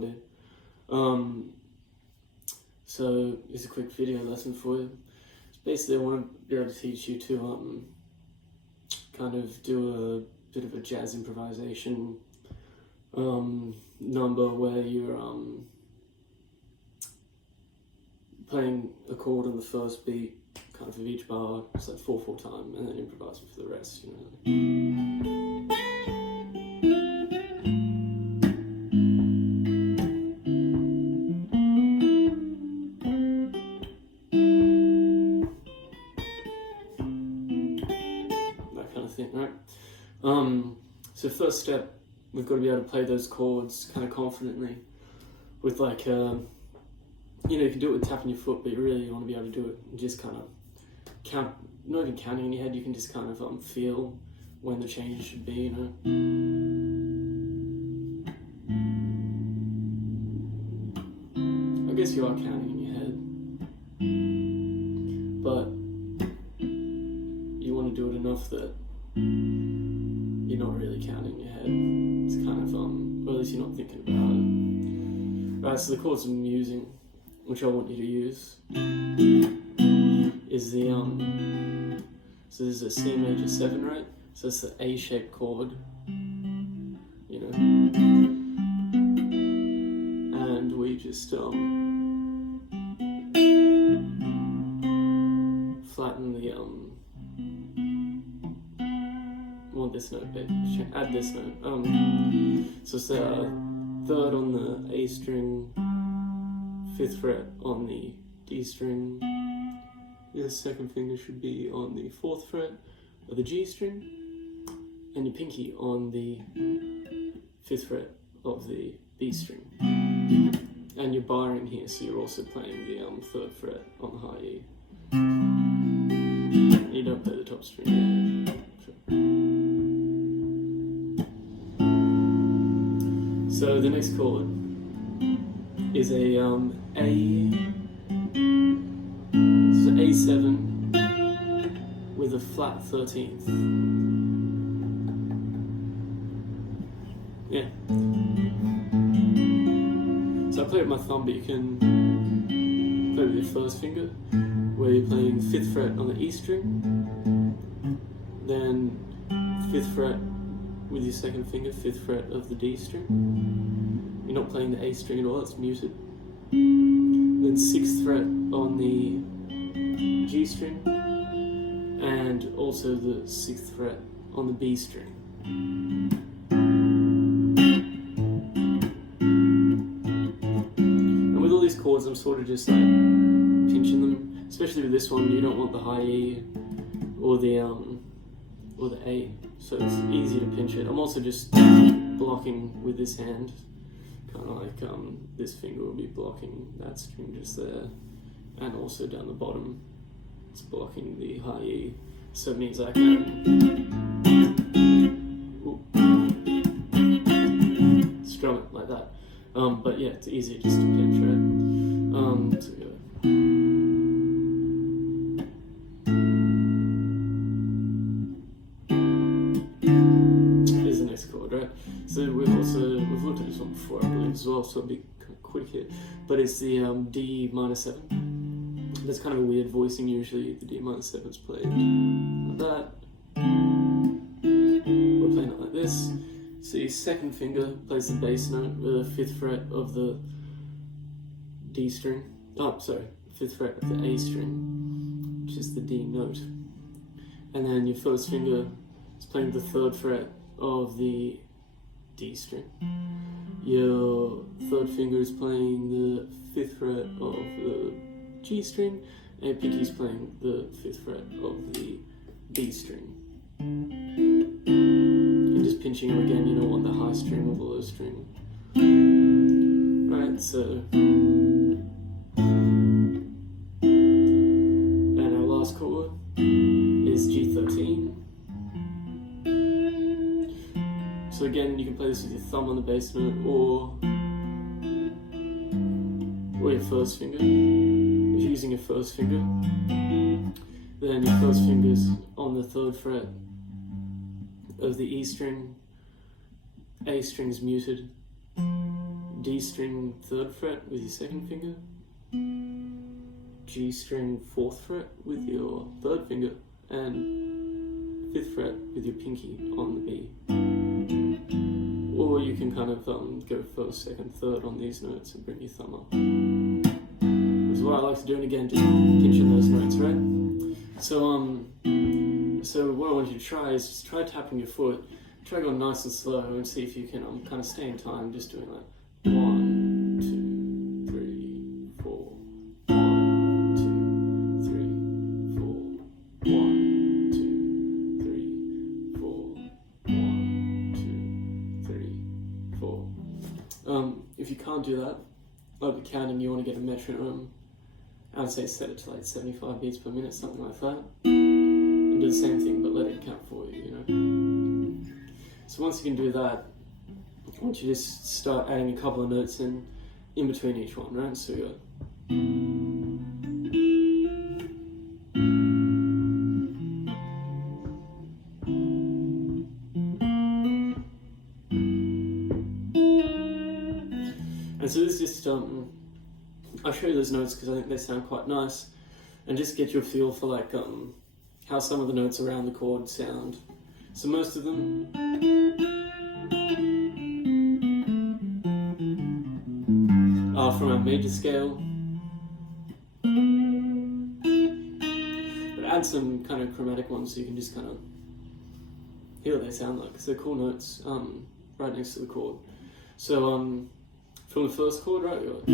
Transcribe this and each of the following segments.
Monday. So it's a quick video lesson for you. So basically, I want to be able to teach you to kind of do a bit of a jazz improvisation number where you're playing a chord on the first beat, kind of each bar, it's like 4/4 time, and then improvising for the rest, you know. That kind of thing, right? So first step, we've got to be able to play those chords kind of confidently with like, you know, you can do it with tapping your foot, but you really want to be able to do it and just kind of count, not even counting in your head, you can just kind of feel when the changes should be, you know. I guess you are counting in your head, but you want to do it enough that you're not really counting in your head. It's kind of, or at least you're not thinking about it. Right, so the chords I'm using, which I want you to use, is the, so there's a C major 7, right? So it's the A-shaped chord, you know, and we just, flatten the, well, this note, add this note, so it's the 3rd on the A string, 5th fret on the D string, your 2nd finger should be on the 4th fret of the G string, and your pinky on the 5th fret of the B string. And you're barring here, so you're also playing the 3rd fret on the high E. You don't play the top string, yeah, sure. So the next chord is a A7 with a flat 13th. Yeah. So I play with my thumb, but you can play with your first finger, where you're playing 5th fret on the E string, then 5th fret with your 2nd finger, 5th fret of the D string. You're not playing the A string at all, it's muted. Then 6th fret on the G string, and also the 6th fret on the B string. And with all these chords, I'm sort of just like pinching them, especially with this one. You don't want the high E or the A, so it's easy to pinch it. I'm also just blocking with this hand, kind of like this finger will be blocking that string just there, and also down the bottom it's blocking the high E, so it means I can strum it like that. But yeah, it's easier just to pinch, right? So go. Here's the next chord, right? So we've looked at this one before, I believe, as well, so I'll be kind of quick here. But it's the D minor 7. That's kind of a weird voicing. Usually the D minor 7's played like that. We're playing it like this. So your 2nd finger plays the bass note with the 5th fret of the D string. Oh, sorry, 5th fret of the A string, which is the D note. And then your 1st finger is playing the 3rd fret of the D string. Your 3rd finger is playing the 5th fret of the G string, and your pinky is playing the 5th fret of the B string. And just pinching them again, you don't want the high string or the low string. Right, so. And our last chord is G13. So again, you can play this with your thumb on the bass note or your 1st finger. If you're using your 1st finger, then your 1st finger's on the 3rd fret of the E string, A string's muted, D string 3rd fret with your 2nd finger, G string 4th fret with your 3rd finger, and 5th fret with your pinky on the B. Or you can kind of go 1st, 2nd, 3rd on these notes and bring your thumb up. This is what I like to do, and again, just pinching those notes, right? So what I want you to try is just try tapping your foot, try going nice and slow, and see if you can kind of stay in time, just doing like 1, 2, 3, 4, 1, 2, 3, 4, 1, 2, 3, 4, 1, 2, 3, 4. If you can't do that, like the counting, you want to get a metronome. I would say set it to like 75 beats per minute, something like that. And do the same thing, but let it count for you, you know? So once you can do that, I want you to just start adding a couple of notes in between each one, right? So you got... And so this is just, I'll show you those notes because I think they sound quite nice, and just get your feel for like how some of the notes around the chord sound. So most of them are from our major scale, but add some kind of chromatic ones so you can just kind of hear what they sound like, because they're cool notes right next to the chord. So from the first chord, right, you got...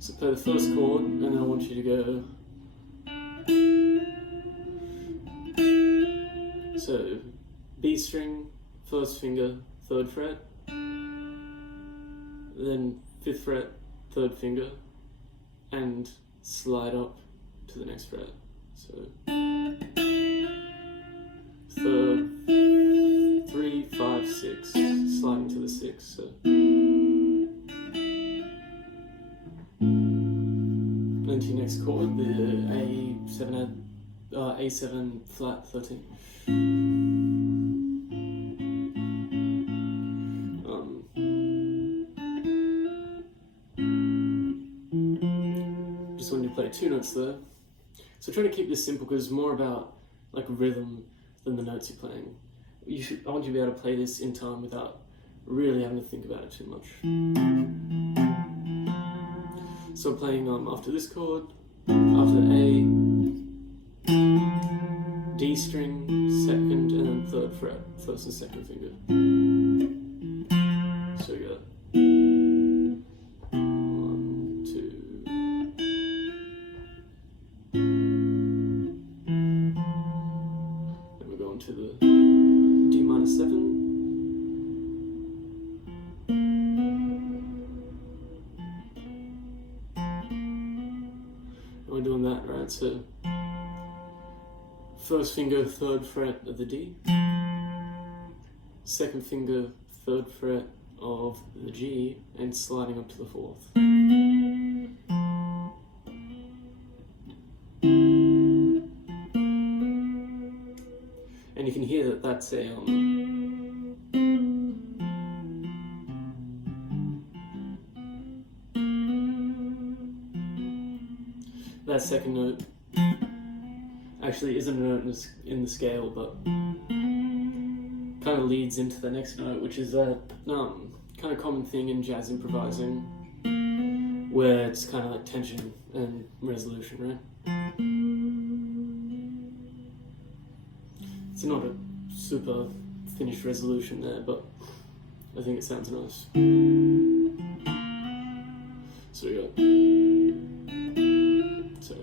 So play the first chord, and then I want you to go... So B string, 1st finger, 3rd fret, then 5th fret, 3rd finger, and slide up to the next fret. So 3rd, 3, 5, 6, sliding to the 6. So. And to your next chord, the A7 flat 13. Just wanted to play 2 notes there. So try to keep this simple because it's more about like rhythm than the notes you're playing. I want you to be able to play this in time without really having to think about it too much. So playing after this chord, after A, D string, 2nd, and then 3rd fret, 1st and 2nd finger. So you got 1, 2. Then we're going to the D minor 7. We're doing that, right? So 1st finger, 3rd fret of the D, 2nd finger, 3rd fret of the G, and sliding up to the 4th. And you can hear that that's a that second note actually isn't a note in the scale, but kind of leads into the next note, which is that kind of common thing in jazz improvising, where it's kind of like tension and resolution, right? It's not a super finished resolution there, but I think it sounds nice. So we got... So...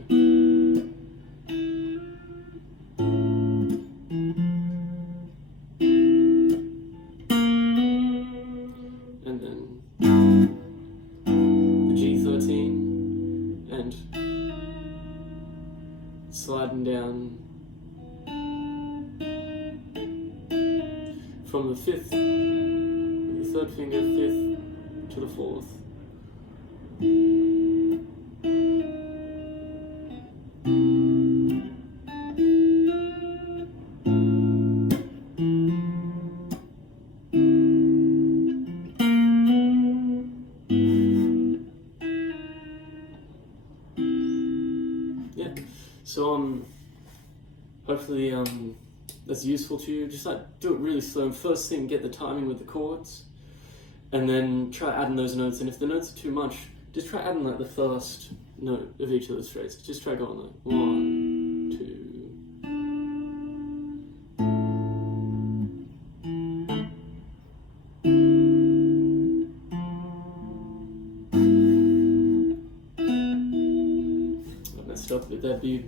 And then the G13 and sliding down from the 5th, the 3rd finger, 5th to the 4th. So hopefully that's useful to you. Just like do it really slow. First thing, get the timing with the chords, and then try adding those notes. And if the notes are too much, just try adding like the first note of each of those phrases. Just try going like 1, 2. I messed up with that beat.